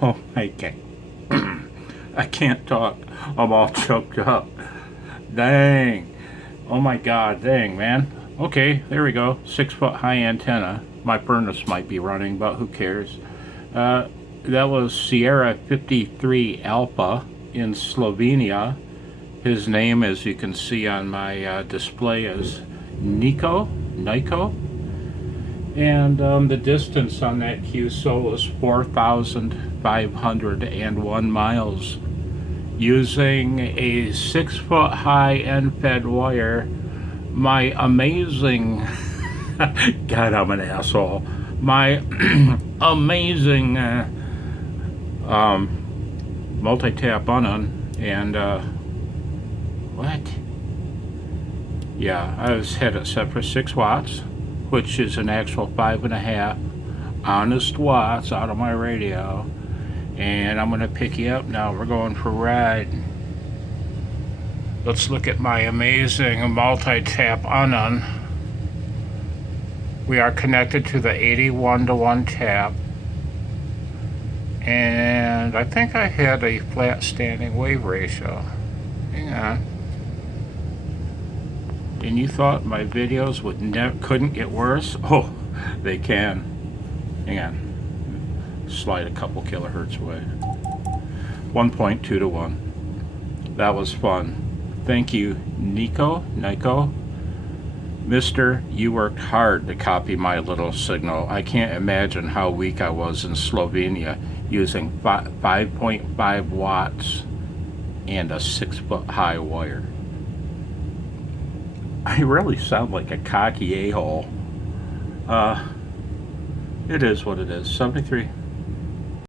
Oh my God. I can't talk. I'm all choked up. Dang. Oh my God, dang, man. Okay, there we go. 6-foot high antenna. My furnace might be running, but who cares? That was Sierra 53 Alpha in Slovenia. His name, as you can see on my display, is Niko. And the distance on that QSO is 4,501 miles. Using a 6-foot high end-fed wire, my amazing, God, I'm an asshole, my amazing multi-tap UNUN, and what? Yeah, I was had it set for 6 watts, which is an actual 5.5 honest watts out of my radio. And I'm gonna pick you up now. We're going for a ride. Let's look at my amazing multi-tap UNUN. We are connected to the 81-to-1 tap, and I think I had a flat standing wave ratio. Hang on. And you thought my videos couldn't get worse? Oh, they can. Hang on. Slide a couple kilohertz away. 1.2 to 1. That was fun. Thank you, Niko. Mister, you worked hard to copy my little signal. I can't imagine how weak I was in Slovenia using 5.5 watts and a 6-foot high wire. I really sound like a cocky a-hole. It is what it is. 73.